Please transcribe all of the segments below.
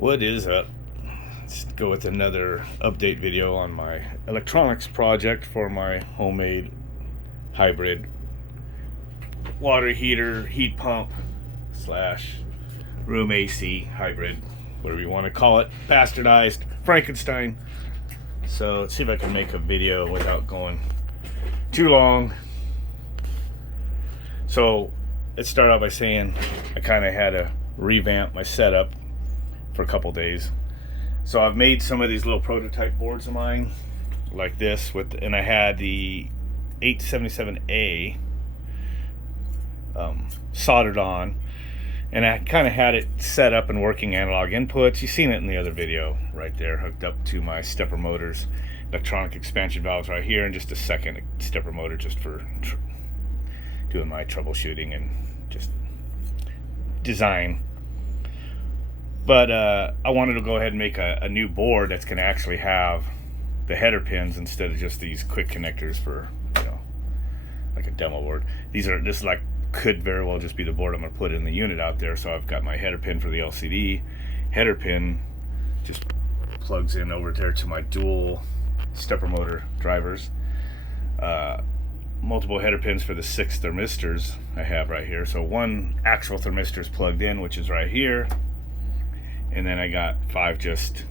What is up? Let's go with another update video on my electronics project for my homemade hybrid water heater, heat pump slash room AC hybrid, whatever you want to call it, bastardized Frankenstein. So let's see if I can make a video without going too long. So let's start out by saying I kind of had to revamp my setup for a couple days. So I've made some of these little prototype boards of mine like this and I had the 877A soldered on, and I kind of had it set up and working analog inputs. You've seen it in the other video right there, hooked up to my stepper motors, electronic expansion valves right here, and just a second stepper motor just for doing my troubleshooting and just design. But I wanted to go ahead and make a new board that's going to actually have the header pins instead of just these quick connectors for, like a demo board. This could very well just be the board I'm going to put in the unit out there. So I've got my header pin for the LCD. Header pin just plugs in over there to my dual stepper motor drivers. Multiple header pins for the 6 thermistors I have right here. So one actual thermistor is plugged in, which is right here. And then I got 5 just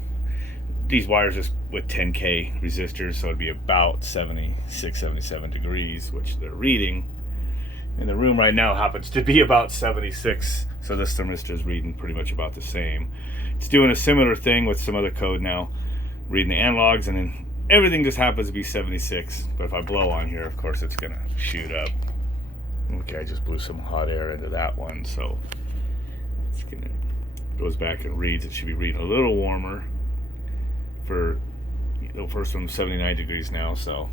these wires just with 10K resistors, so it'd be about 76, 77 degrees, which they're reading. And the room right now happens to be about 76, so this thermistor is reading pretty much about the same. It's doing a similar thing with some other code now, reading the analogs, and then everything just happens to be 76. But if I blow on here, of course it's gonna shoot up. Okay, I just blew some hot air into that one, so it's gonna goes back and reads. It should be reading a little warmer for first one's 79 degrees now, so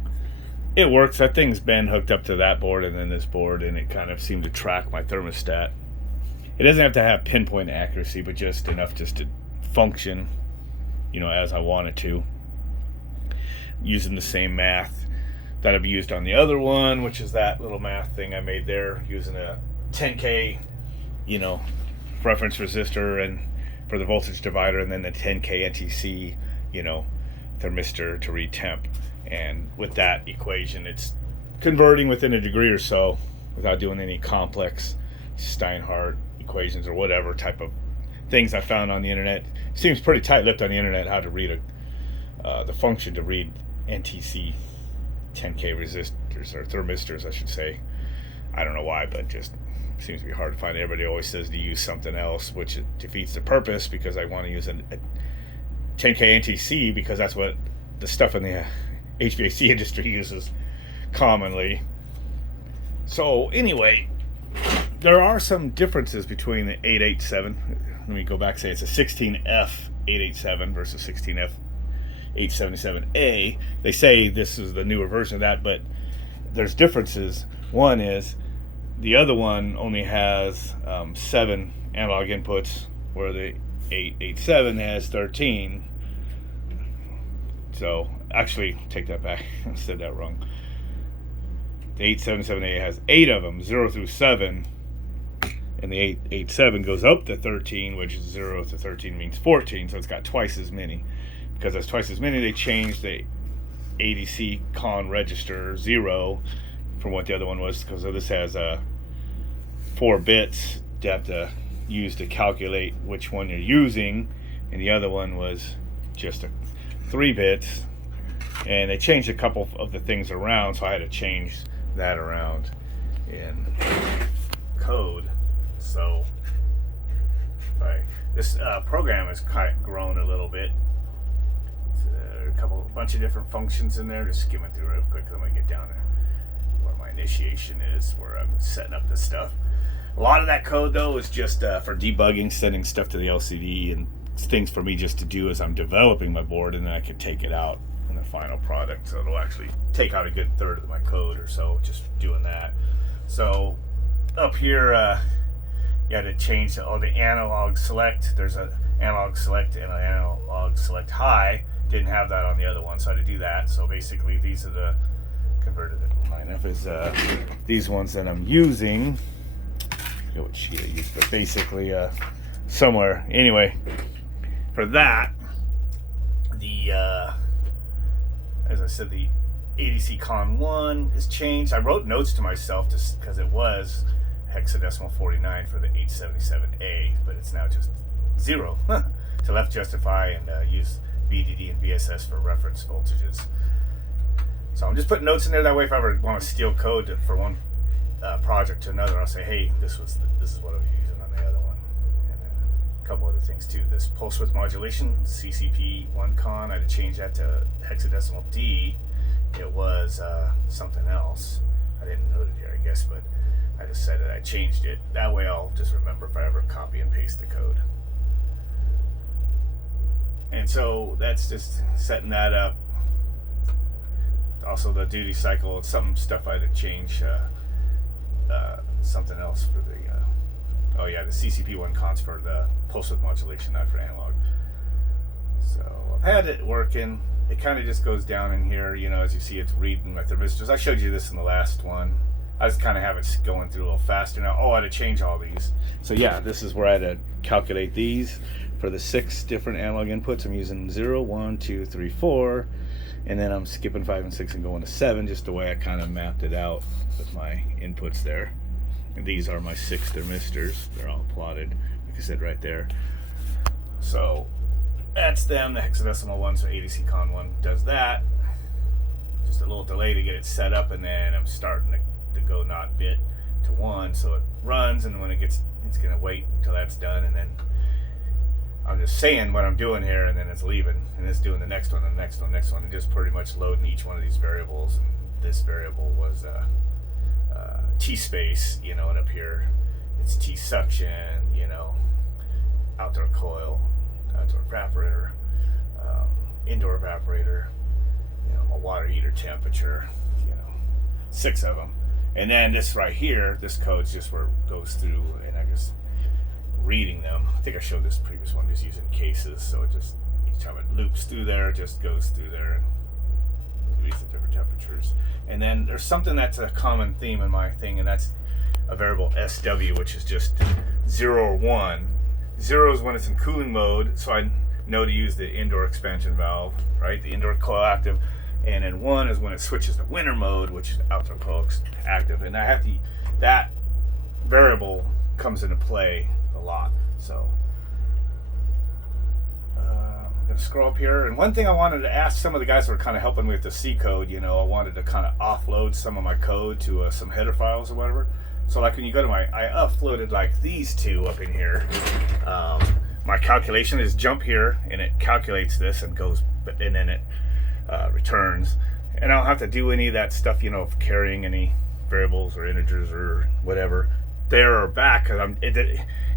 it works. That thing's been hooked up to that board and then this board, and it kind of seemed to track my thermostat. It doesn't have to have pinpoint accuracy, but just enough just to function as I want it to, using the same math that I've used on the other one, which is that little math thing I made there using a 10K reference resistor and for the voltage divider, and then the 10K NTC thermistor to read temp. And with that equation, it's converting within a degree or so without doing any complex Steinhardt equations or whatever type of things I found on the internet. It seems pretty tight-lipped on the internet how to read the function to read NTC 10K resistors, or thermistors I should say. I don't know why, but just seems to be hard to find. Everybody always says to use something else, which defeats the purpose, because I want to use a 10K NTC because that's what the stuff in the HVAC industry uses commonly. So anyway, there are some differences between the 887. Let me go back and say it's a 16F 887 versus 16F 877A. They say this is the newer version of that, but there's differences. One is the other one only has 7 analog inputs, where the 887 has 13. So, actually, take that back. I said that wrong. The 877A has 8 of them, 0 through 7. And the 887 goes up to 13, which is 0 to 13 means 14. So it's got twice as many. Because that's twice as many, they changed the ADC con register 0 from what the other one was, because this has 4 bits you have to use to calculate which one you're using, and the other one was just 3 bits, and they changed a couple of the things around, so I had to change that around in code. So this program has kind of grown a little bit. A bunch of different functions in there. Just skimming through real quick. Let me get down to where my initiation is, where I'm setting up this stuff. A lot of that code though is just for debugging, sending stuff to the LCD, and things for me just to do as I'm developing my board, and then I can take it out in the final product. So it'll actually take out a good third of my code or so, just doing that. So up here, you had to change all the analog select. There's an analog select and an analog select high. Didn't have that on the other one, so I had to do that. So basically, these are the converted. Line F is these ones that I'm using. I forget what sheet I used, but basically somewhere. Anyway, for that, the as I said, the ADC Con 1 is changed. I wrote notes to myself just because it was hexadecimal 49 for the 877A, but it's now just 0 to left justify and use VDD and VSS for reference voltages. So I'm just putting notes in there, that way if I ever want to steal code for one project to another, I'll say, hey, this is what I was using on the other one. And then a couple other things too. This pulse width modulation, CCP1 con, I had to change that to hexadecimal D. It was something else. I didn't note it here, I guess, but I just said that I changed it. That way I'll just remember if I ever copy and paste the code. And so that's just setting that up. Also the duty cycle, some stuff I had to change, something else for the, oh yeah, the CCP1 cons for the pulse width modulation, not for analog. So I've had it working. It kind of just goes down in here, you know, as you see it's reading my thermistors. I showed you this in the last one. I just kind of have it going through a little faster now. Oh, I had to change all these. So yeah, this is where I had to calculate these for the 6 different analog inputs. I'm using 0, 1, 2, 3, 4, and then I'm skipping 5 and 6 and going to 7, just the way I kind of mapped it out with my inputs there. And these are my 6 thermistors. They're all plotted, like I said, right there. So that's them, the hexadecimal one. So ADC Con 1 does that. Just a little delay to get it set up, and then I'm starting to go not bit to 1, so it runs, and when it gets, it's gonna wait until that's done, and then I'm just saying what I'm doing here, and then it's leaving, and it's doing the next one, the next one, next one, and just pretty much loading each one of these variables. And this variable was T space, you know, and up here it's T suction, you know, outdoor coil, outdoor evaporator, indoor evaporator, you know, my water heater temperature, you know, 6 of them. And then this right here, this code's just where it goes through, and I just reading them. I think I showed this previous one, just using cases, so it just, each time it loops through there, it just goes through there and reads the different temperatures. And then there's something that's a common theme in my thing, and that's a variable SW, which is just 0 or 1. 0 is when it's in cooling mode, so I know to use the indoor expansion valve, right? The indoor coil active. And then 1 is when it switches to winter mode, which is outdoor coil active. And I have to, that variable comes into play a lot. So I'm gonna scroll up here. And one thing I wanted to ask some of the guys that were kind of helping me with the C code, you know, I wanted to kind of offload some of my code to some header files or whatever. So like when you go to I uploaded like these two up in here. My calculation is jump here, and it calculates this and goes, and then it returns, and I don't have to do any of that stuff, you know, of carrying any variables or integers or whatever there or back,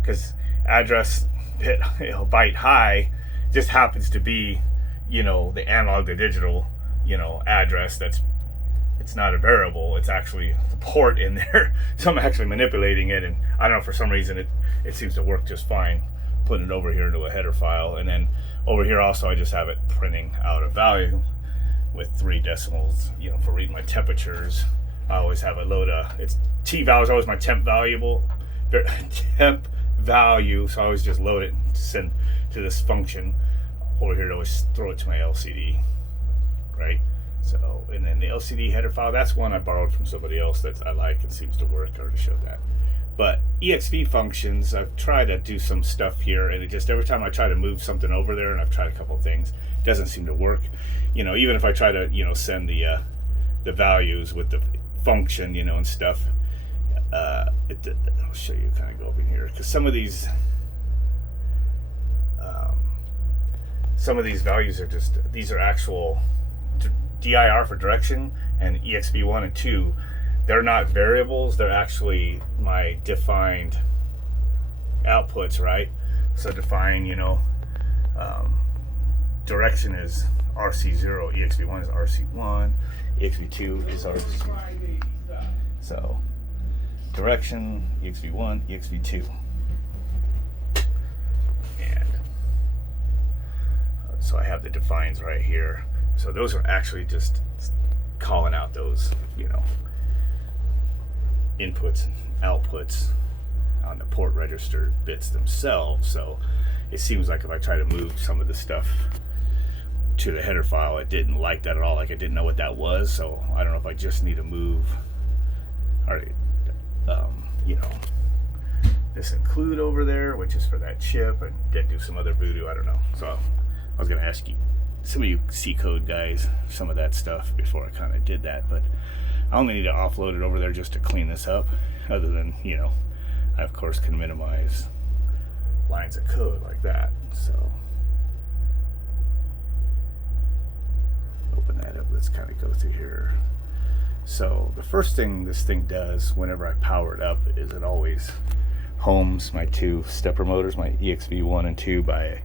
because address bit, you know, byte high just happens to be, you know, the analog to digital, you know, address. It's not a variable, it's actually the port in there. So I'm actually manipulating it, and I don't know, for some reason it seems to work just fine, putting it over here into a header file. And then over here also I just have it printing out a value with 3 decimals, you know, for reading my temperatures. I always have a load of, it's T value is always my temp value, so I always just load it and send to this function over here to always throw it to my LCD, right? So, and then the LCD header file, that's one I borrowed from somebody else that I like and seems to work. I already showed that. But EXV functions, I've tried to do some stuff here, and it just, every time I try to move something over there, and I've tried a couple things, it doesn't seem to work. You know, even if I try to, you know, send the values with the function, you know, and stuff, I'll show you, kind of go up in here, because some of these values are just, these are actual DIR for direction, and EXV1 and 2, they're not variables, they're actually my defined outputs, right? So define, you know, direction is RC0, EXV1 is RC1, EXV2 is RC. So direction, EXV1, EXV2. And so I have the defines right here. So those are actually just calling out those, you know, inputs and outputs on the port register bits themselves. So it seems like if I try to move some of the stuff to the header file, it didn't like that at all. Like, I didn't know what that was. So I don't know if I just need to move, or you know, this include over there, which is for that chip, and then do some other voodoo. I don't know. So I was gonna ask you, some of you C code guys, some of that stuff before I kind of did that, but I only need to offload it over there just to clean this up. Other than, you know, I of course can minimize lines of code like that. So open that up. Let's kind of go through here. So the first thing this thing does whenever I power it up is it always homes my two stepper motors, my EXV1 and 2, by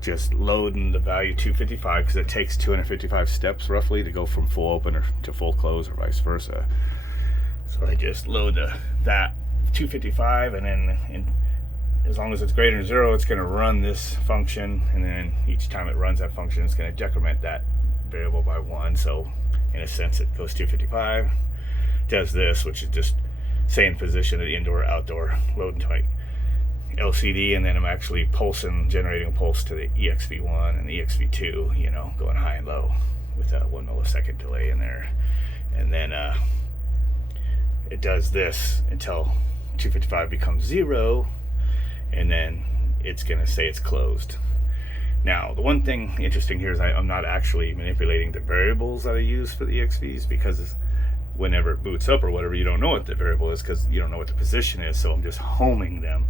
just loading the value 255, because it takes 255 steps roughly to go from full open or to full close, or vice versa. So I just load that 255, and then as long as it's greater than 0, it's going to run this function, and then each time it runs that function, it's going to decrement that variable by 1. So in a sense, it goes 255, does this, which is just saying position of the indoor, outdoor, load into my LCD, and then I'm actually generating a pulse to the EXV1 and the EXV2, you know, going high and low with a 1 millisecond delay in there. And then it does this until 255 becomes 0, and then it's going to say it's closed. Now, the one thing interesting here is I'm not actually manipulating the variables that I use for the EXVs, because whenever it boots up or whatever, you don't know what the variable is because you don't know what the position is. So I'm just homing them.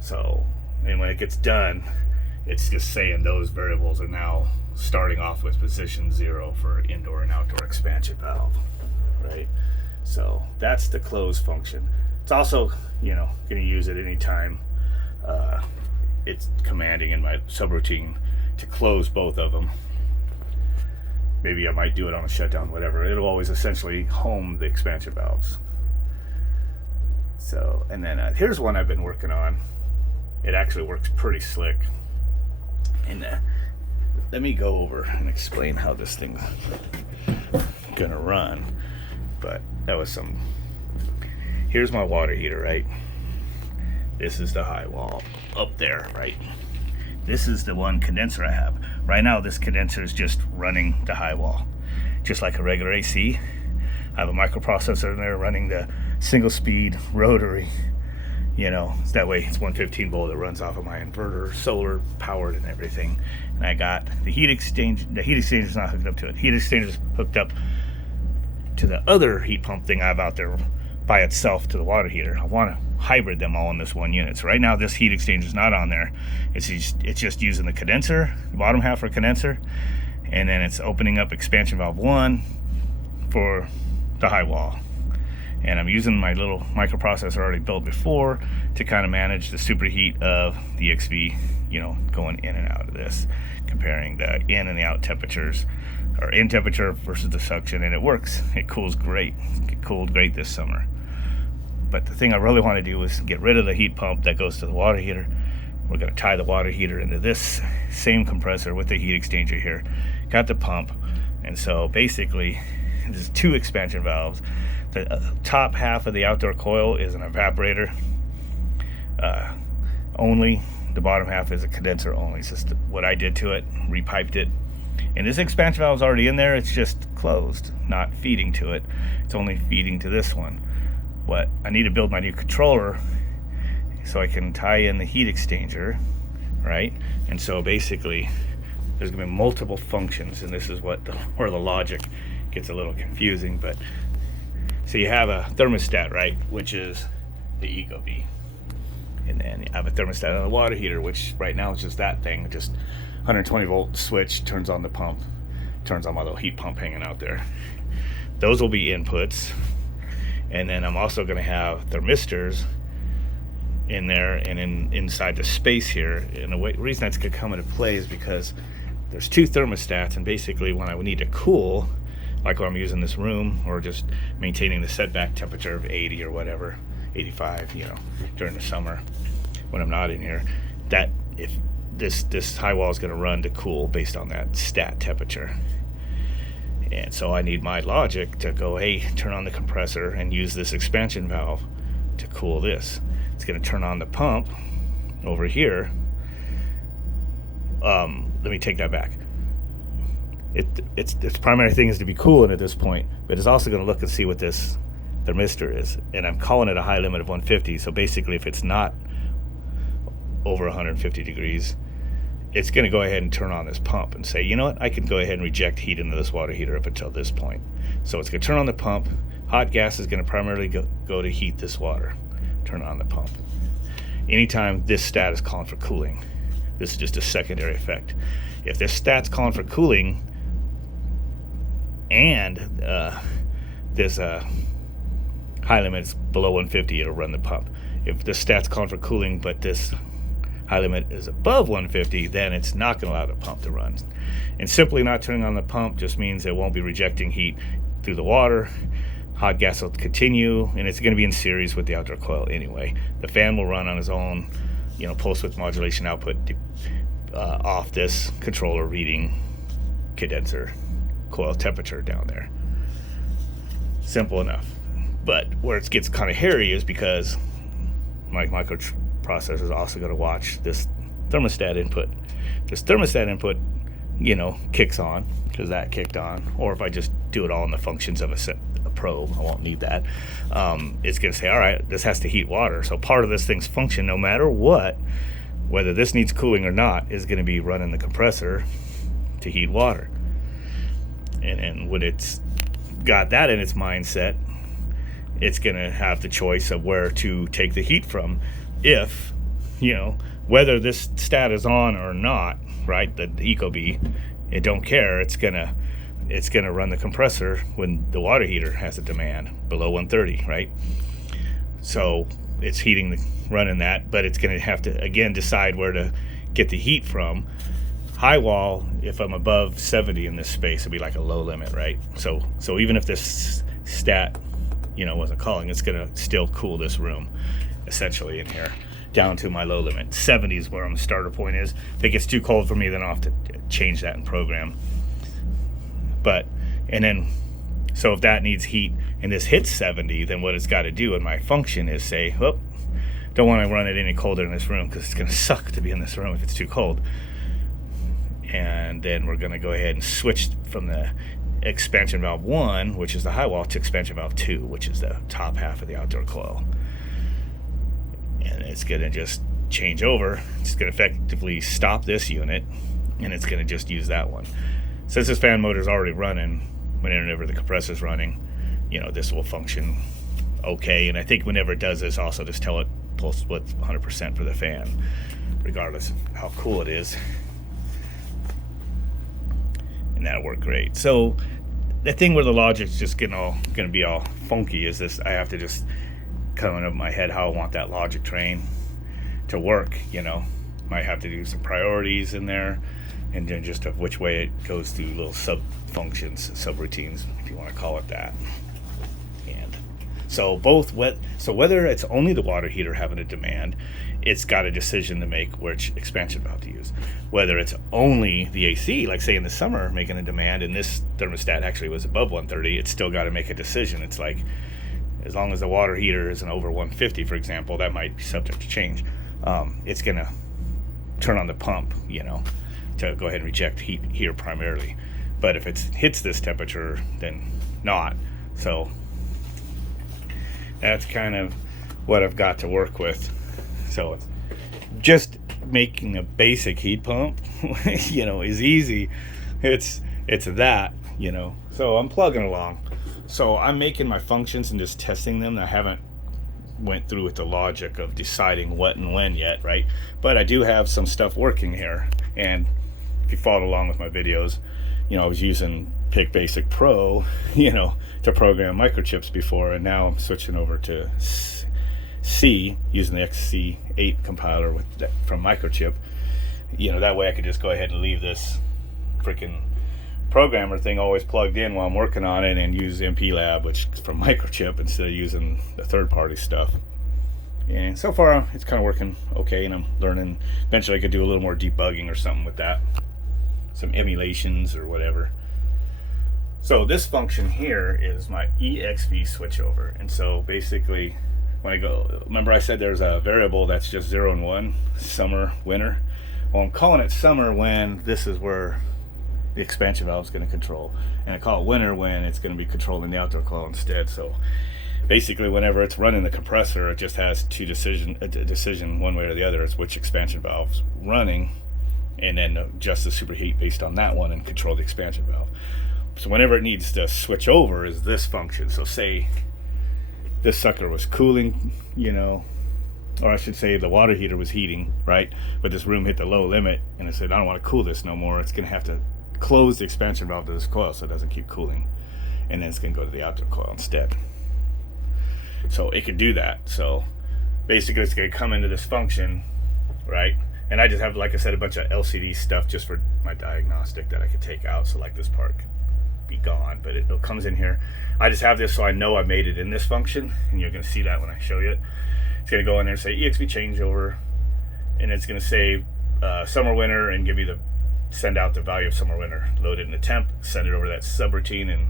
So, and when it gets done, it's just saying those variables are now starting off with position 0 for indoor and outdoor expansion valve, right? So that's the close function. It's also, you know, going to use it anytime it's commanding in my subroutine to close both of them. Maybe I might do it on a shutdown, whatever. It'll always essentially home the expansion valves. So, and then here's one I've been working on. It actually works pretty slick. And let me go over and explain how this thing's gonna run. But that was here's my water heater, right? This is the high wall up there, right? This is the one condenser I have. Right now, this condenser is just running the high wall, just like a regular AC. I have a microprocessor in there running the single speed rotary, you know, so that way it's 115 volt that runs off of my inverter, solar powered and everything. And I got the heat exchange. The heat exchanger is not hooked up to it. Heat exchanger is hooked up to the other heat pump thing I have out there by itself to the water heater. I want to hybrid them all in this one unit. So right now this heat exchanger is not on there. It's just using the condenser, the bottom half for condenser, and then it's opening up expansion valve 1 for the high wall. And I'm using my little microprocessor already built before to kind of manage the superheat of the XV, you know, going in and out of this, comparing the in and the out temperatures, or in temperature versus the suction, and it works. It cools great. It cooled great this summer. But the thing I really want to do is get rid of the heat pump that goes to the water heater. We're going to tie the water heater into this same compressor with the heat exchanger here. Got the pump, and so basically there's 2 expansion valves. The top half of the outdoor coil is an evaporator only. The bottom half is a condenser only. It's just what I did to it, repiped it. And this expansion valve is already in there. It's just closed, not feeding to it. It's only feeding to this one. But I need to build my new controller so I can tie in the heat exchanger, right? And so basically there's going to be multiple functions, and this is where the logic gets a little confusing. But so you have a thermostat, right, which is the Ecobee, and then you have a thermostat on the water heater, which right now is just that thing, just 120 volt switch, turns on the pump, turns on my little heat pump hanging out there. Those will be inputs. And then I'm also going to have thermistors in there and inside the space here. And the reason that's going to come into play is because there's 2 thermostats, and basically when I would need to cool, like when I'm using this room, or just maintaining the setback temperature of 80 or whatever, 85, you know, during the summer when I'm not in here, that if this high wall is going to run to cool based on that stat temperature. And so I need my logic to go, hey, turn on the compressor and use this expansion valve to cool this. It's going to turn on the pump over here let me take that back. Its primary thing is to be cooling at this point, but it's also going to look and see what this thermistor is, and I'm calling it a high limit of 150. So basically, if it's not over 150 degrees, it's going to go ahead and turn on this pump and say, you know what, I can go ahead and reject heat into this water heater up until this point. So it's going to turn on the pump. Hot gas is going to primarily go to heat this water. Turn on the pump. Anytime this stat is calling for cooling, this is just a secondary effect. If this stat's calling for cooling and this high limit is below 150, it'll run the pump. If this stat's calling for cooling but this high limit is above 150, then it's not going to allow the pump to run. And simply not turning on the pump just means it won't be rejecting heat through the water. Hot gas will continue, and it's going to be in series with the outdoor coil anyway. The fan will run on its own, pulse width modulation output off this controller reading condenser coil temperature down there. Simple enough. But where it gets kind of hairy is because my microprocessor is also going to watch this thermostat input. This thermostat input, kicks on because that kicked on. Or if I just do it all in the functions of a probe, I won't need that. It's going to say, all right, this has to heat water. So part of this thing's function, no matter what, whether this needs cooling or not, is going to be running the compressor to heat water. And when it's got that in its mindset, it's going to have the choice of where to take the heat from. If, whether this stat is on or not, right, the Ecobee, it don't care. It's going to run the compressor when the water heater has a demand below 130, right? So it's running that, but it's going to have to, again, decide where to get the heat from. High wall, if I'm above 70 in this space, it'd be like a low limit, right? So even if this stat, wasn't calling, it's going to still cool this room, essentially, in here, down to my low limit. 70 is where my starter point is. If it gets too cold for me, then I'll have to change that in program. So if that needs heat and this hits 70, then what it's got to do in my function is say, oh, don't want to run it any colder in this room because it's going to suck to be in this room if it's too cold. And then we're going to go ahead and switch from the expansion valve 1, which is the high wall, to expansion valve 2, which is the top half of the outdoor coil. And it's going to just change over. It's going to effectively stop this unit, and it's going to just use that one. Since this fan motor is already running, whenever the compressor is running, this will function okay. And I think whenever it does this, also just tell it pulse width 100% for the fan, regardless of how cool it is. And that'll work great. So the thing where the logic's just going to be all funky is this. I have to just come up in my head how I want that logic train to work. Might have to do some priorities in there, and then just of which way it goes through little sub functions, subroutines, if you want to call it that. And so whether it's only the water heater having a demand, it's got a decision to make which expansion valve to use. Whether it's only the AC, like say in the summer, making a demand, and this thermostat actually was above 130, it's still got to make a decision. It's like, as long as the water heater isn't over 150, for example, that might be subject to change. It's going to turn on the pump, to go ahead and reject heat here primarily. But if it hits this temperature, then not. So that's kind of what I've got to work with. So it's just making a basic heat pump, is easy. It's that, So I'm plugging along. So I'm making my functions and just testing them. I haven't went through with the logic of deciding what and when yet, right? But I do have some stuff working here. And if you followed along with my videos, I was using Pick Basic Pro, to program microchips before, and now I'm switching over to C using the XC8 compiler from Microchip. That way I could just go ahead and leave this freaking programmer thing always plugged in while I'm working on it, and use MPLab, which is from Microchip, instead of using the third-party stuff. And so far it's kind of working okay, and I'm learning. Eventually I could do a little more debugging or something with that, some emulations or whatever. So this function here is my EXV switchover. And so basically when I go, remember I said there's a variable that's just 0 and 1, summer, winter. Well, I'm calling it summer when this is where the expansion valve is going to control, and I call it winter when it's going to be controlling the outdoor coil instead. So basically, whenever it's running the compressor, it just has a decision one way or the other. It's which expansion valve's running, and then adjust the superheat based on that one and control the expansion valve. So whenever it needs to switch over is this function. So say this sucker was cooling, or I should say the water heater was heating, right? But this room hit the low limit, and it said, I don't want to cool this no more. It's going to have to close the expansion valve to this coil so it doesn't keep cooling. And then it's going to go to the outdoor coil instead. So it could do that. So basically it's going to come into this function, right? And I just have, like I said, a bunch of LCD stuff just for my diagnostic that I could take out. So like this part could be gone, but it comes in here. I just have this so I know I made it in this function, and you're going to see that when I show you it. It's going to go in there and say EXP changeover, and it's going to say summer winter and give you send out the value of summer winter. Load it in the temp, send it over that subroutine and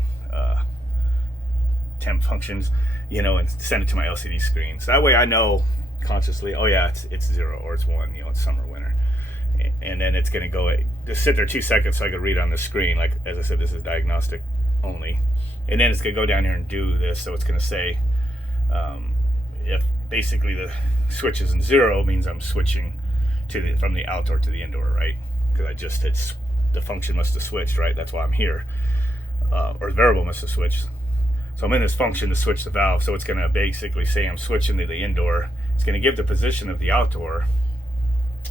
temp functions, and send it to my LCD screen. So that way I know consciously, oh yeah, it's 0 or it's 1, it's summer winter. And then it's going to go, just sit there 2 seconds so I can read on the screen. Like, as I said, this is diagnostic only. And then it's going to go down here and do this. So it's going to say, if basically the switch is in 0, means I'm switching from the outdoor to the indoor, right? Because I just had, the function must have switched, right? That's why I'm here. Or the variable must have switched. So I'm in this function to switch the valve. So it's going to basically say I'm switching to the indoor. It's going to give the position of the outdoor,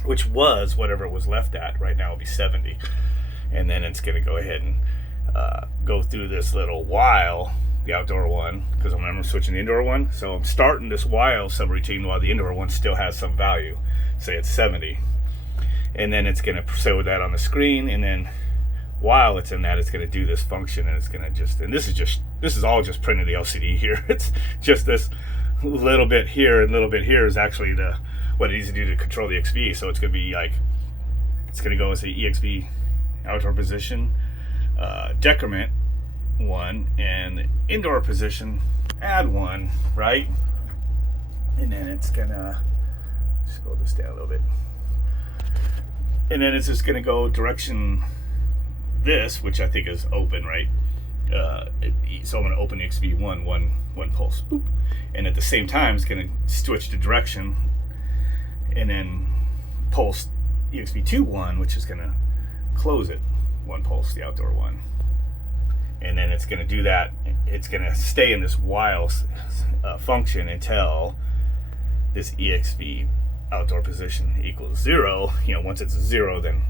which was whatever it was left at. Right now it'll be 70. And then it's going to go ahead and go through this little while, the outdoor one, because I'm switching the indoor one. So I'm starting this while subroutine while the indoor one still has some value. Say it's 70. And then it's going to show that on the screen, and then while it's in that, it's going to do this function, and it's going to just, and this is all just printed the LCD here. It's just this little bit here and little bit here is actually what it needs to do to control the XV. So it's going to be like, it's going to go as the EXV outdoor position, decrement 1, and indoor position add 1, right? And then it's going to scroll this down a little bit. And then it's just going to go direction this, which I think is open, right? So I'm going to open the XV1, one pulse, boop. And at the same time, it's going to switch to direction and then pulse EXV2-1, which is going to close it, 1 pulse, the outdoor one. And then it's going to do that. It's going to stay in this while function until this EXV outdoor position equals 0. Once it's 0, then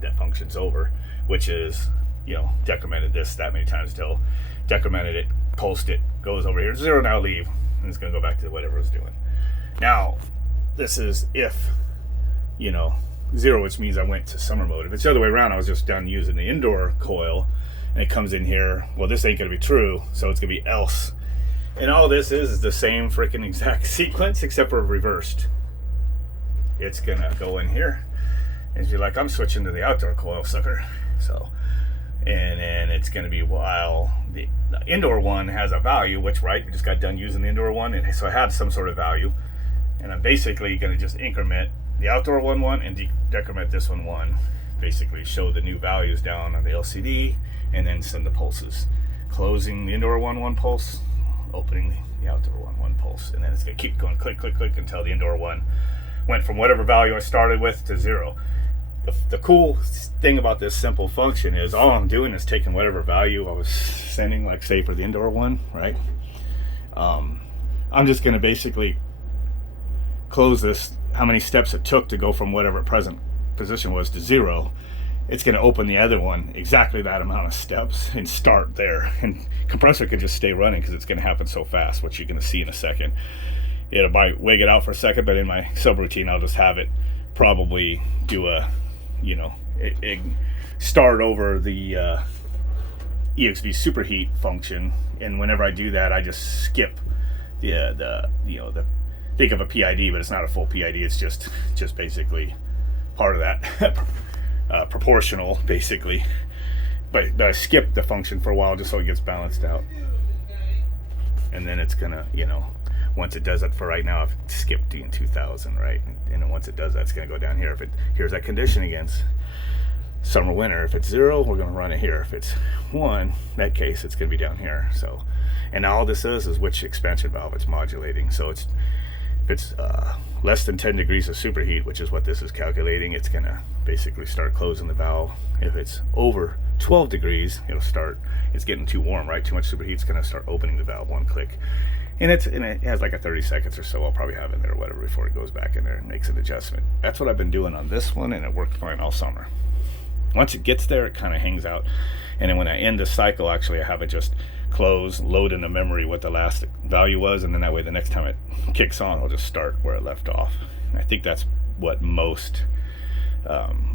that function's over, which is, decremented this that many times till decremented it, pulsed it, goes over here, 0, now leave, and it's going to go back to whatever it's doing. Now, this is if, 0, which means I went to summer mode. If it's the other way around, I was just done using the indoor coil, and it comes in here, well, this ain't going to be true, so it's going to be else. And all this is the same freaking exact sequence, except for reversed. It's going to go in here, and you're like, I'm switching to the outdoor coil, sucker. So, and then it's going to be while the indoor one has a value, which, right, we just got done using the indoor one, and so I had some sort of value. And I'm basically going to just increment the outdoor one and decrement this one. Basically show the new values down on the LCD, and then send the pulses. Closing the indoor one pulse, opening the outdoor one pulse. And then it's going to keep going, click, click, click, until the indoor one went from whatever value I started with to 0. The cool thing about this simple function is all I'm doing is taking whatever value I was sending, like say for the indoor one, right? I'm just going to basically close this, how many steps it took to go from whatever present position was to 0. It's going to open the other one exactly that amount of steps and start there. And compressor could just stay running because it's going to happen so fast, which you're going to see in a second. It'll wig it out for a second, but in my subroutine, I'll just have it probably do a, start over the EXV superheat function. And whenever I do that, I just skip the think of a PID, but it's not a full PID. It's just basically part of that proportional, basically. But I skip the function for a while just so it gets balanced out. And then it's gonna, once it does that, for right now I've skipped in 2000, right? And once it does that, it's going to go down here. If it, here's that condition again, summer, winter. If it's 0, we're going to run it here. If it's 1, in that case, it's going to be down here. So, and all this is which expansion valve it's modulating. So it's, if it's less than 10 degrees of superheat, which is what this is calculating, it's going to basically start closing the valve. If it's over 12 degrees, it'll start, it's getting too warm, right? Too much superheat, it's going to start opening the valve one click. And it has like a 30 seconds or so I'll probably have in there or whatever before it goes back in there and makes an adjustment. That's what I've been doing on this one, and it worked fine all summer. Once it gets there, it kind of hangs out. And then when I end the cycle, actually I have it just close, load into memory what the last value was, and then that way the next time it kicks on, I'll just start where it left off. And I think that's what most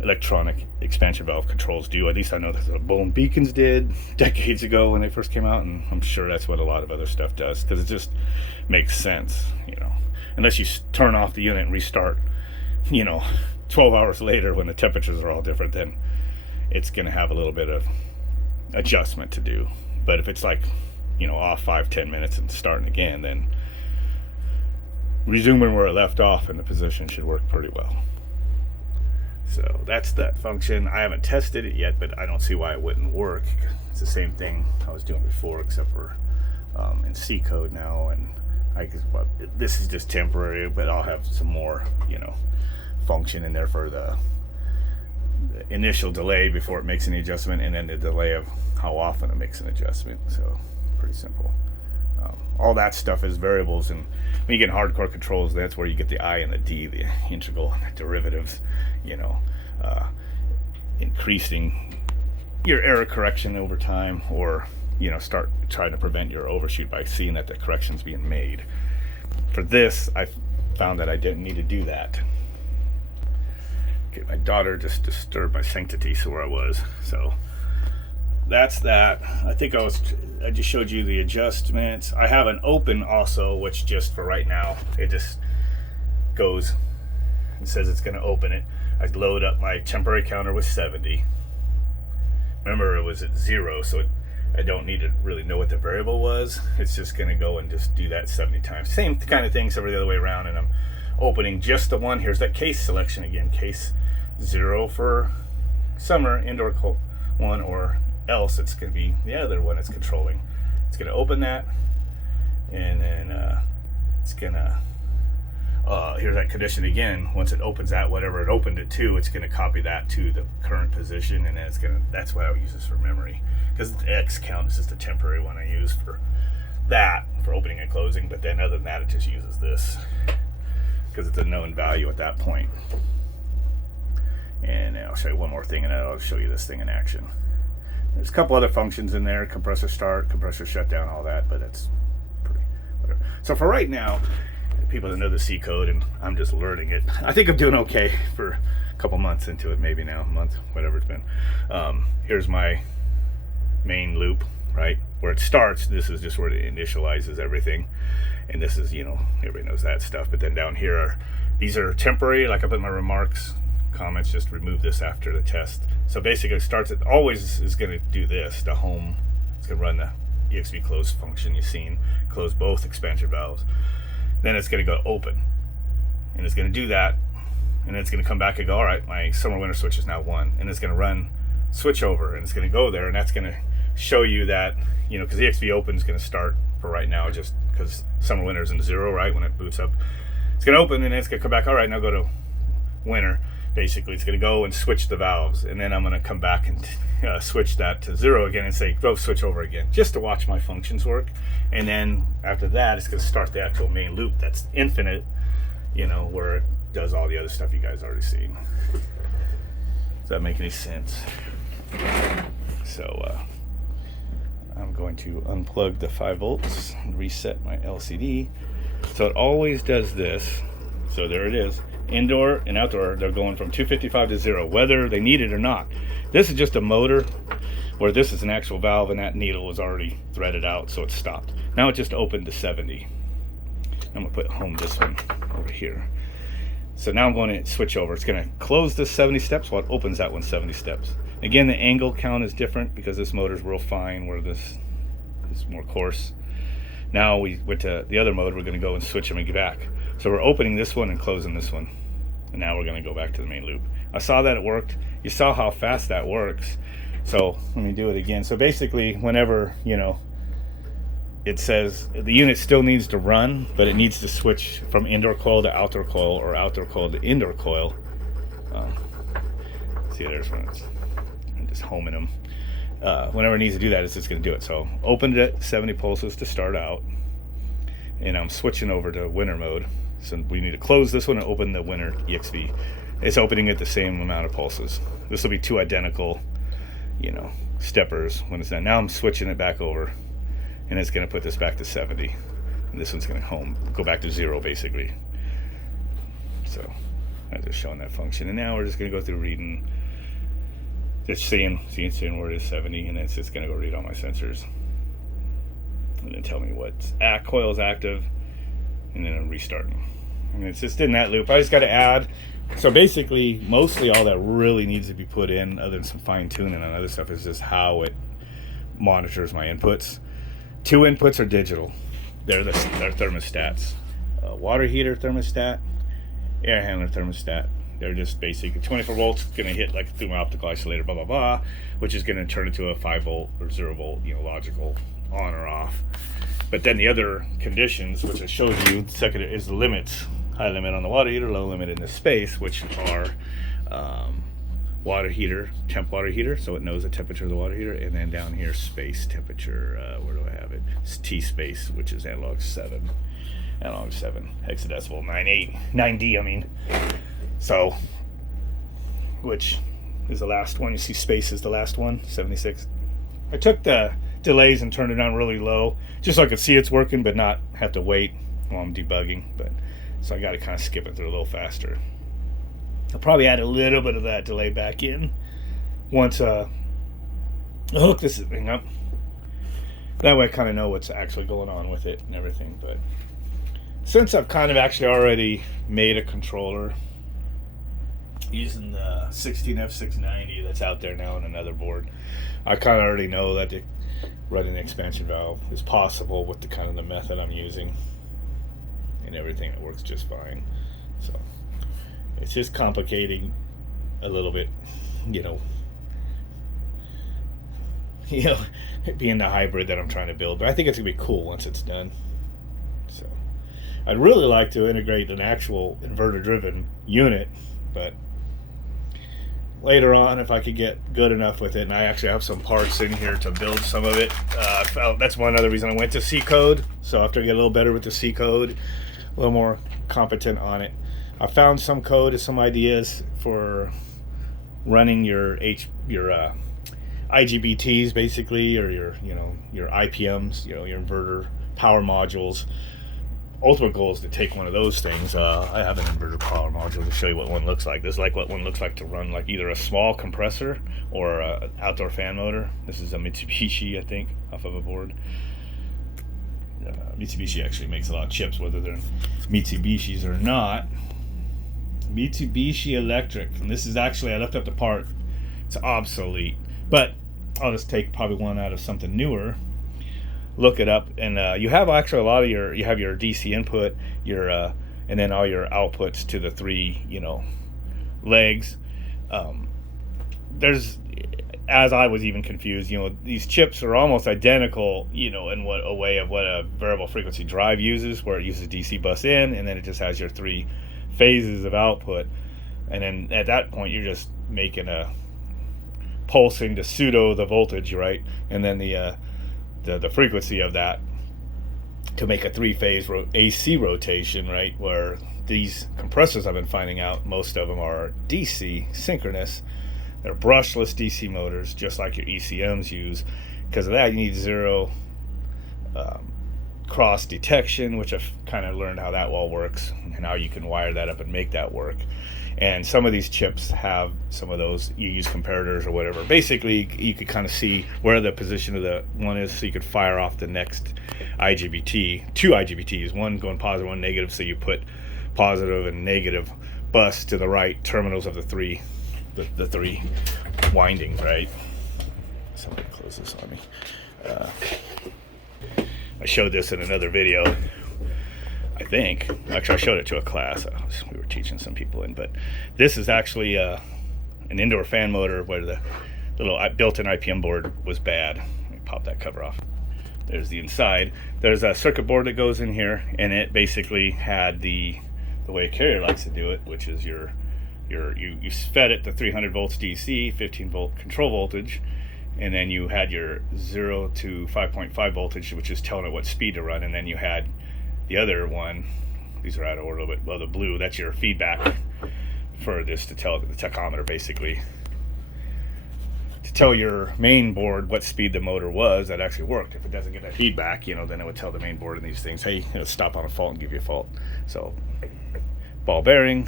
electronic expansion valve controls do. At least I know that's what Bone Beacons did decades ago when they first came out, and I'm sure that's what a lot of other stuff does, because it just makes sense, you know. Unless you turn off the unit and restart, you know, 12 hours later when the temperatures are all different, then it's going to have a little bit of adjustment to do. But if it's like, you know, off 5-10 minutes and starting again, then resuming where it left off in the position should work pretty well. So that's that function. I haven't tested it yet, but I don't see why it wouldn't work. It's the same thing I was doing before, except for in C code now, and well, this is just temporary, but I'll have some more, you know, function in there for the initial delay before it makes any adjustment, and then the delay of how often it makes an adjustment. So pretty simple. All that stuff is variables, and when you get hardcore controls, that's where you get the I and the D, the integral and the derivatives, you know, increasing your error correction over time, or, you know, start trying to prevent your overshoot by seeing that the correction's being made. For this, I found that I didn't need to do that. Okay, my daughter just disturbed my sanctity, so where I was. So that's that. I think I just showed you the adjustments. I have an open also, which just for right now, it just goes, it says it's going to open it. I load up my temporary counter with 70. Remember, it was at 0, so I don't need to really know what the variable was. It's just going to go and just do that 70 times. Same kind of thing, except for the other way around, and I'm opening just the one. Here's that case selection again. Case 0 for summer, indoor 1, or else it's going to be the other one it's controlling. It's going to open that, and then it's going to here's that condition again. Once it opens that, whatever it opened it to, it's going to copy that to the current position, and then it's going to, that's why I would use this for memory, because the X count is just a temporary one I use for that, for opening and closing. But then other than that, it just uses this because it's a known value at that point. And I'll show you one more thing, and then I'll show you this thing in action. There's a couple other functions in there: compressor start, compressor shutdown, all that, but that's pretty whatever. So for right now, people that know the C code, and I'm just learning it, I think I'm doing okay for a couple months into it, maybe now, a month, whatever it's been. Here's my main loop, right? Where it starts, this is just where it initializes everything. And this is, you know, everybody knows that stuff. But then down here these are temporary, like I put in my remarks, comments, just remove this after the test. So basically it starts, it always is going to do this, the home, it's going to run the EXP close function you've seen, close both expansion valves. Then it's going to go open, and it's going to do that, and then it's going to come back and go, all right, my summer winter switch is now 1, and it's going to run switch over, and it's going to go there, and that's going to show you that, you know, because the EXP open is going to start for right now, just because summer winter is in 0, right, when it boots up. It's going to open, and then it's going to come back, all right, now go to winter. Basically, it's going to go and switch the valves, and then I'm going to come back and switch that to 0 again and say, go switch over again, just to watch my functions work. And then after that, it's going to start the actual main loop that's infinite, you know, where it does all the other stuff you guys already seen. Does that make any sense? So I'm going to unplug the 5 volts and reset my LCD. So it always does this. So there it is. Indoor and outdoor, they're going from 255 to 0, whether they need it or not. This is just a motor, where this is an actual valve, and that needle was already threaded out, so it stopped. Now it just opened to 70. I'm going to put home this one over here. So now I'm going to switch over. It's going to close this 70 steps while it opens that one 70 steps. Again, the angle count is different because this motor's real fine, where this is more coarse. Now we went to the other mode. We're going to go and switch them and get back. So we're opening this one and closing this one. And now we're going to go back to the main loop. I saw that it worked. You saw how fast that works. So let me do it again. So basically, whenever, it says the unit still needs to run, but it needs to switch from indoor coil to outdoor coil or outdoor coil to indoor coil. See, there's one. I'm just homing them. Whenever it needs to do that, it's just going to do it. So opened it at 70 pulses to start out, and I'm switching over to winter mode. So we need to close this one and open the winter EXV. It's opening at the same amount of pulses. This will be two identical, steppers when it's done. Now I'm switching it back over, and it's going to put this back to 70. And this one's going to go back to 0 basically. So I'm just showing that function. And now we're just going to go through reading. Just seeing where it is 70, and it's just going to go read all my sensors. And then tell me what coil is active, and then I'm restarting. And it's just in that loop. I just got to add. So basically, mostly all that really needs to be put in, other than some fine tuning and other stuff, is just how it monitors my inputs. 2 inputs are digital. They're thermostats. Water heater thermostat, air handler thermostat. They're just basic. 24 volts is going to hit like through my optical isolator, blah, blah, blah, which is going to turn into a 5 volt or 0 volt, logical on or off. But then the other conditions, which I showed you, the second is the limits. High limit on the water heater, low limit in the space, which are water heater, temp water heater, so it knows the temperature of the water heater, and then down here, space temperature, where do I have it? It's T space, which is analog 7, hexadecimal, 9D, I mean. So, which is the last one. You see space is the last one, 76. I took the delays and turned it down really low, just so I could see it's working, but not have to wait while I'm debugging. But so I got to kind of skip it through a little faster. I'll probably add a little bit of that delay back in once I hook this thing up. That way I kind of know what's actually going on with it and everything. But since I've kind of actually already made a controller using the 16F690 that's out there now on another board, I kind of already know that running the expansion valve is possible with the kind of the method I'm using and everything. It works just fine. So it's just complicating a little bit, being the hybrid that I'm trying to build. But I think it's gonna be cool once it's done. So I'd really like to integrate an actual inverter driven unit, but later on, if I could get good enough with it, and I actually have some parts in here to build some of it. That's one other reason I went to C code. So after I get a little better with the C code, a little more competent on it, I found some code and some ideas for running your IGBTs basically, or your IPMs, your inverter power modules. Ultimate goal is to take one of those things. I have an inverter power module to show you what one looks like. This is like what one looks like to run like either a small compressor or an outdoor fan motor. This is a Mitsubishi, I think, off of a board. Mitsubishi actually makes a lot of chips, whether they're Mitsubishis or not. Mitsubishi Electric, and this is actually, I looked up the part. It's obsolete, but I'll just take probably one out of something newer. Look it up, and you have actually a lot of you have your DC input, and then all your outputs to the 3 legs. There's, as I was even confused, these chips are almost identical, in what a way of what a variable frequency drive uses, where it uses DC bus in, and then it just has your 3 phases of output, and then at that point you're just making a pulsing to pseudo the voltage, right, and then the frequency of that to make a 3-phase AC rotation, right, where these compressors I've been finding out, most of them are DC synchronous. They're brushless DC motors, just like your ECMs use. Because of that, you need 0 cross detection, which I've kind of learned how that all works and how you can wire that up and make that work. And some of these chips have some of those, you use comparators or whatever. Basically, you could kind of see where the position of the one is, so you could fire off the next IGBT. 2 IGBTs, one going positive, one negative, so you put positive and negative bus to the right terminals of the 3 windings, right? Somebody close this on me. I showed this in another video, I think. Actually, I showed it to a class we were teaching some people in, but this is actually an indoor fan motor where the little built-in IPM board was bad. Let me pop that cover off. There's the inside. There's a circuit board that goes in here, and it basically had the way a carrier likes to do it, which is you fed it to 300 volts DC, 15 volt control voltage, and then you had your 0 to 5.5 voltage, which is telling it what speed to run, and then you had the other one. These are out of order a little bit. Well, the blue, that's your feedback for this to tell the tachometer, basically, to tell your main board what speed the motor was. That actually worked. If it doesn't get that feedback, then it would tell the main board in these things, hey, stop on a fault and give you a fault. So, ball bearing.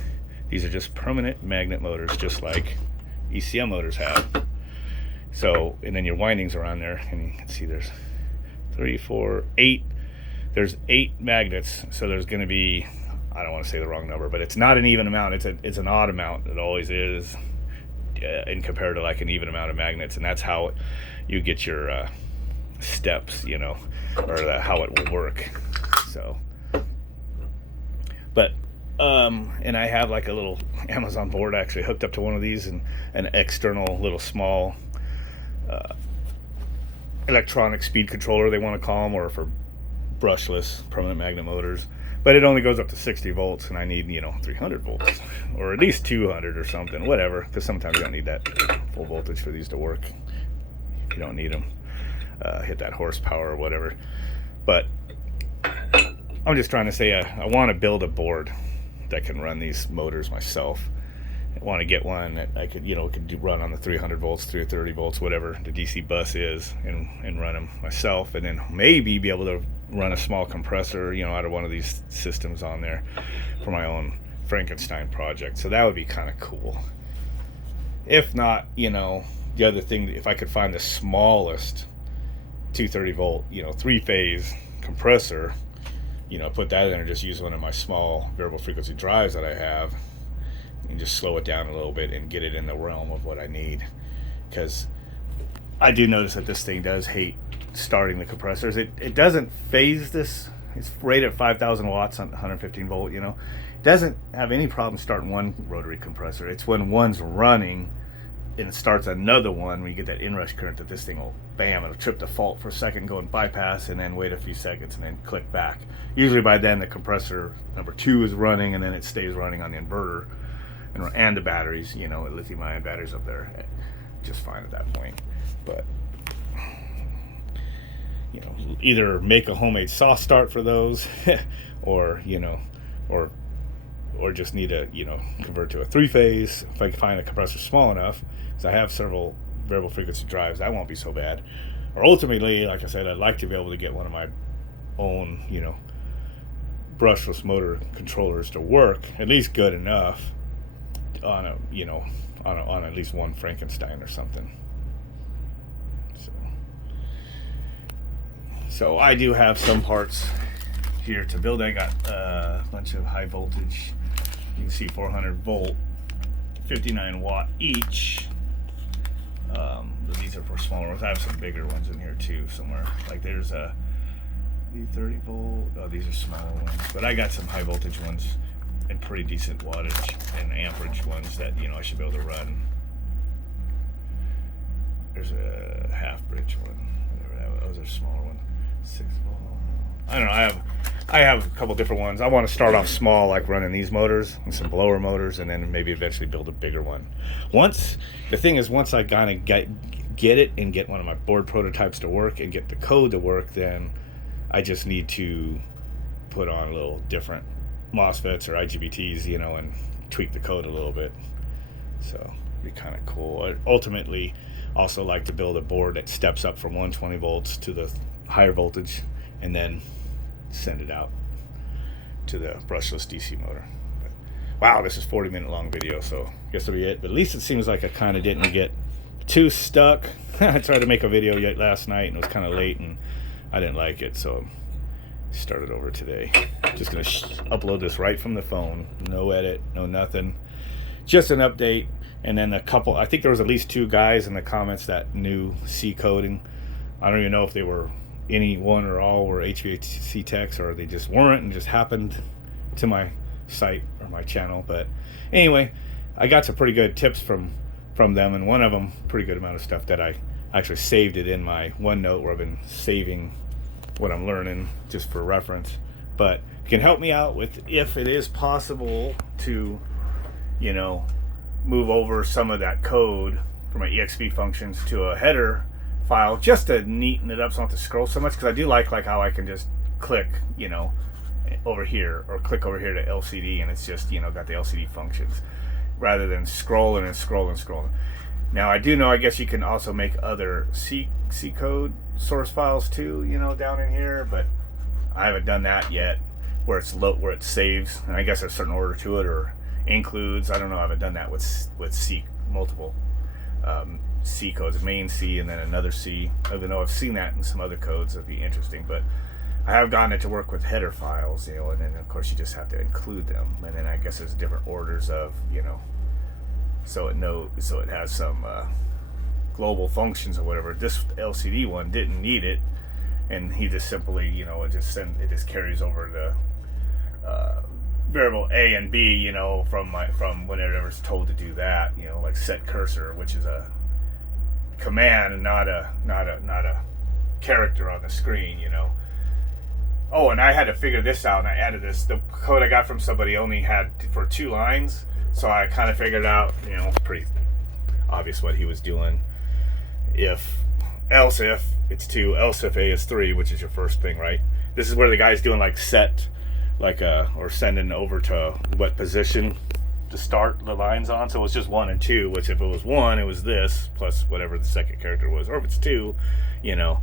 These are just permanent magnet motors, just like ECM motors have. So, and then your windings are on there, and you can see there's 3, 4, 8. There's 8 magnets, so there's going to be, I don't want to say the wrong number, but it's not an even amount. It's an odd amount. It always is, in compared to like an even amount of magnets, and that's how you get your steps, or how it will work. So, but and I have like a little Amazon board actually hooked up to one of these, and an external little small electronic speed controller, they want to call them, or for brushless permanent magnet motors, but it only goes up to 60 volts, and I need 300 volts, or at least 200 or something, whatever, because sometimes you don't need that full voltage for these to work. You don't need them hit that horsepower or whatever. But I'm just trying to say I want to build a board that can run these motors myself. I want to get one that I could run on the 300 volts, 330 volts, whatever the DC bus is, and run them myself, and then maybe be able to run a small compressor, out of one of these systems on there for my own Frankenstein project. So that would be kind of cool. If not, the other thing, if I could find the smallest 230 volt, 3-phase compressor, put that in and just use one of my small variable frequency drives that I have, and just slow it down a little bit and get it in the realm of what I need. Because I do notice that this thing does hate starting the compressors. It doesn't phase this. It's rated at 5,000 watts on 115 volt, It doesn't have any problem starting one rotary compressor. It's when one's running and it starts another one, when you get that inrush current, that this thing will, bam, it'll trip the fault for a second, go and bypass, and then wait a few seconds and then click back. Usually by then the compressor number 2 is running, and then it stays running on the inverter and the batteries, lithium ion batteries up there, just fine at that point. But either make a homemade soft start for those, or or just need to convert to a 3-phase. If I can find a compressor small enough, because I have several variable frequency drives, that won't be so bad. Or ultimately, like I said, I'd like to be able to get one of my own brushless motor controllers to work at least good enough on on at least one Frankenstein or something. So I do have some parts here to build. I got a bunch of high voltage, you can see 400 volt, 59 watt each. These are for smaller ones. I have some bigger ones in here too somewhere. Like there's a 30 volt. Oh, these are smaller ones, but I got some high voltage ones and pretty decent wattage and amperage ones that I should be able to run. There's a half bridge one. Those are smaller ones. 6 volt. I don't know. I have a couple different ones. I want to start off small, like running these motors and some blower motors, and then maybe eventually build a bigger one. The thing is, once I kind of get it and get one of my board prototypes to work and get the code to work, then I just need to put on a little different MOSFETs or IGBTs, and tweak the code a little bit. So it'd be kind of cool. I'd ultimately also like to build a board that steps up from 120 volts to the higher voltage, and then send it out to the brushless DC motor. But, wow, this is 40-minute long video, so I guess that'll be it. But at least it seems like I kind of didn't get too stuck. I tried to make a video last night, and it was kind of late, and I didn't like it, so I started over today. Just gonna upload this right from the phone. No edit, no nothing. Just an update, and then I think there was at least 2 guys in the comments that knew C coding. I don't even know if they were any one or all were HVAC techs, or they just weren't and just happened to my site or my channel. But anyway, I got some pretty good tips from them, and one of them, pretty good amount of stuff that I actually saved it in my OneNote, where I've been saving what I'm learning just for reference. But it can help me out with, if it is possible to, you know, move over some of that code from my EXP functions to a header file, just to neaten it up so I don't have to scroll so much, because I do like how I can just click, you know, over here, or click over here to LCD, and it's just, you know, got the LCD functions, rather than scrolling and scrolling. Now I do know, I guess you can also make other C code source files too, you know, down in here, but I haven't done that yet, where it saves, and I guess there's a certain order to it, or includes. I don't know. I haven't done that with multiple C codes, main C and then another C. Even though I've seen that in some other codes, that'd be interesting. But I have gotten it to work with header files, you know, and then of course you just have to include them, and then I guess there's different orders of, you know, so it has some global functions or whatever. This LCD one didn't need it, and he just simply, you know, it just carries over the variable A and B, you know, from whenever it's told to do that, you know, like set cursor, which is a command and not a character on the screen, you know. Oh, and I had to figure this out, and I added this. The code I got from somebody only had for 2 lines, so I kind of figured out, you know, it's pretty obvious what he was doing. Else if it's 2, else if A is 3, which is your first thing, right? This is where the guy's doing like set, or sending over to what position to start the lines on. So it's just 1 and 2, which if it was 1, it was this, plus whatever the second character was. Or if it's 2, you know,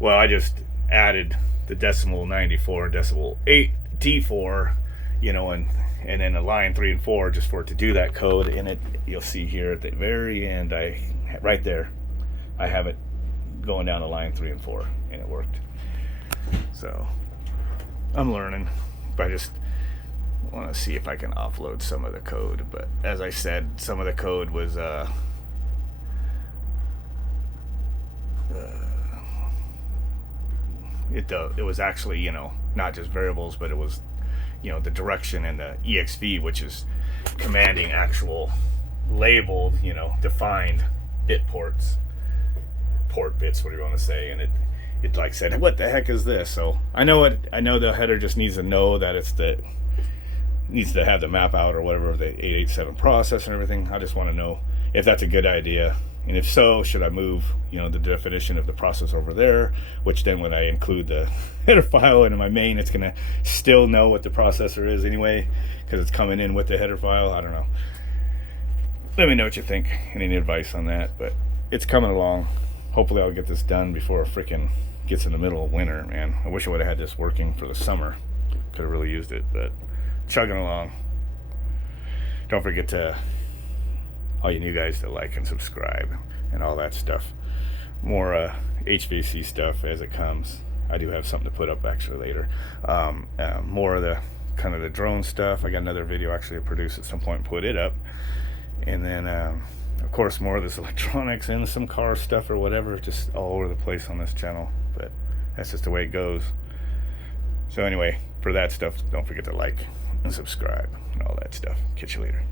well, I just added the decimal 94 and decimal 8 D4, you know, and then a line 3 and 4 just for it to do that code. And it, you'll see here at the very end, right there, I have it going down to line 3 and 4, and it worked. So I'm learning, but I just want to see if I can offload some of the code. But as I said, some of the code was it was actually, you know, not just variables, but it was, you know, the direction and the EXV, which is commanding actual labeled, you know, defined port bits, what do you want to say. And it like said, what the heck is this? So I know the header just needs to know that needs to have the map out or whatever of the 887 process and everything. I just want to know if that's a good idea, and if so, should I move, you know, the definition of the process over there, which then when I include the header file into my main, it's gonna still know what the processor is anyway, because it's coming in with the header file. I don't know. Let me know what you think, any advice on that. But it's coming along. Hopefully I'll get this done before it freaking gets in the middle of winter, man. I wish I would have had this working for the summer. Could have really used it, but chugging along. Don't forget to, all you new guys, to like and subscribe and all that stuff. More HVAC stuff as it comes. I do have something to put up actually later. More of the kind of the drone stuff. I got another video actually to produce at some point and put it up. And then of course more of this electronics and some car stuff or whatever, just all over the place on this channel. But that's just the way it goes. So anyway, for that stuff, don't forget to like and subscribe and all that stuff. Catch you later.